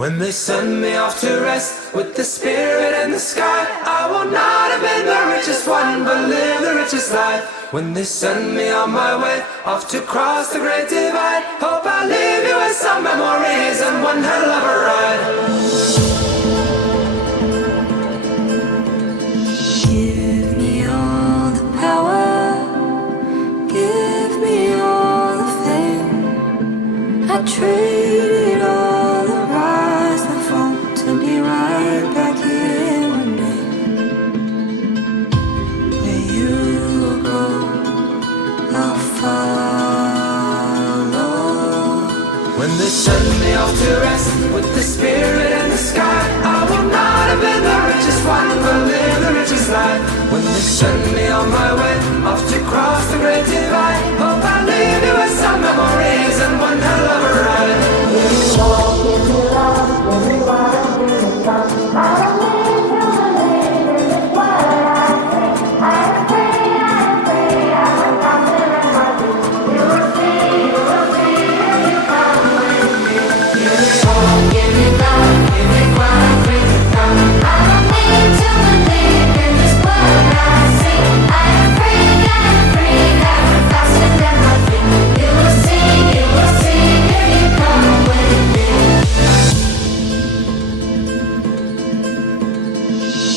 When they send me off to rest with the spirit in the sky, I will not have been the richest one, but live the richest life. When they send me on my way off to cross the great divide, hope I leave you with some memories and one hell of a ride. Give me all the power, give me all the fame. I traded all the rise and fall to be right back here one day. Where you go, I'll follow. When they send me off to rest with the spirit in the sky, I will not have been the richest one, but live the richest life. When they send me on my way off to cross the great divide, hope I leave you with some memories and one hell of a ride. Give me love, give me water, give me sun. I don't need to believe in this what I say. I am free, I am faster than my feet. You will see if you come with me. Give me hope, give me love, give me water, bring it down. I don't need to believe in this world I see. I am free, I am faster than my feet. You will see if you come with me.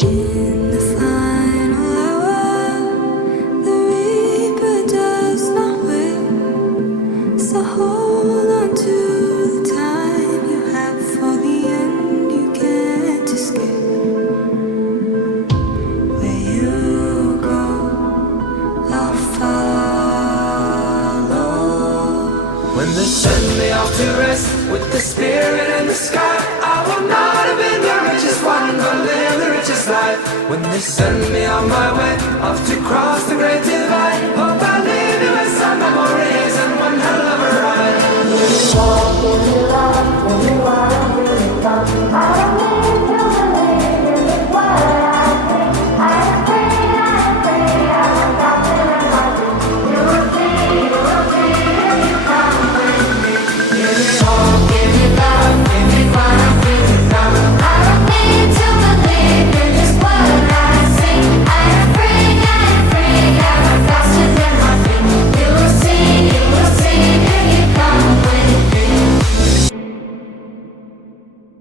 In the final hour, the reaper does not wait. So hold on to the time you have, for the end you can't escape. Where you go, I'll follow. When they send me off to rest with the spirit in the sky, I will not have been the richest one, but live the richest life. When they send me on my way off to cross the great divide,